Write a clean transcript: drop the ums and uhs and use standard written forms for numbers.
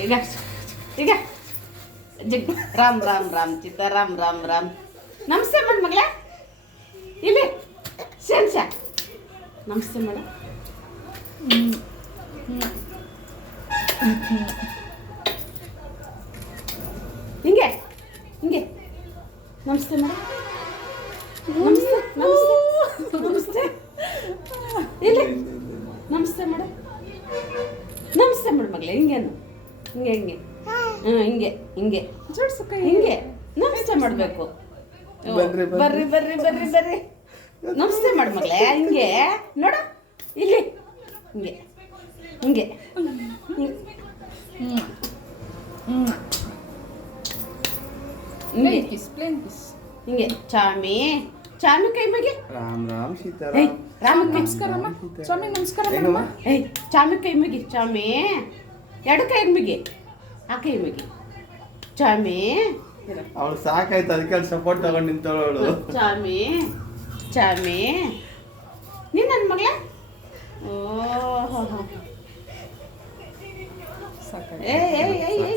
ಈಗ ಈಗ ಜಿಗ್ ರಾಮ್ ರಾಮ್ ರಾಮ್ ಚಿತ್ತ ರಾಮ್ ರಾಮ್ ರಾಮ್ ನಮಸ್ತೆ ಮಾಡು ಮಗಳೇ ಇಲ್ಲಿ ಶೇನ್ಶ ನಮಸ್ತೆ ಮಾಡು ಹಿಂಗೆ ಹಿಂಗೆ ನಮಸ್ತೆ ಮಾಡು ನಮಸ್ತೆ ನಮಸ್ತೆ ನಮಸ್ತೆ ಇಲ್ಲಿ ನಮಸ್ತೆ ಮಾಡು ನಮಸ್ತೆ ಮಾಡು ಮಗಳೇ ಹಿಂಗೇನು ಹಿಂಗೆ ಹಿಂಗೆ ಹಿಂಗೆ ಹಿಂಗೆ ಜೋಡ್ಸಕ್ಕ ಹಿಂಗೆ ನಮಸ್ತೆ ಮಾಡಬೇಕು ಬರ್ರಿ ಬರ್ರಿ ಬರ್ರಿ ಬರ್ರಿ ನಮಸ್ತೆ ಮಾಡು ಮಗಳೇ ಹಿಂಗೆ ನೋಡು ಇಲ್ಲಿ ಹಿಂಗೆ ಹಿಂಗೆ ಪ್ಲೇನ್ ಕಿಸ್ ಪ್ಲೇನ್ ಕಿಸ್ ಹಿಂಗೆ ಚಾಮಿ ಚಾಮಿ ಕೈ ಮಗೆ ರಾಮ್ ರಾಮ್ ಏಯ್ ಸೀತಾರಾಮ್ ರಾಮ ಕೈ ನಮಸ್ಕಾರಮ್ಮ ಸ್ವಾಮಿ ನಮಸ್ಕಾರ ಹೆಂಗಮ್ಮ? ಮಾಡಮ್ಮ ಏಯ್ ಚಾಮಿ ಕೈ ಮಗೆ ಚಾಮಿ ಎರಡು ಕೈ ಮಗೆ ಆ ಕೈ ಮಗೆ ಚಾಮಿ ಅವಳು ಸಾಕಾಯ್ತು ಅದಕ್ಕೆ ಅಲ್ಲಿ ಸಪೋರ್ಟ್ ತಗೊಂಡು ನಿಂತವಳು ಚಾಮಿ ಚಾಮಿ ನೀನು ನನ್ನ ಮಗಳ ಓಹೋ ಸಾಕಾಗಿ ಏಯ್ ಏಯ್ ಏಯ್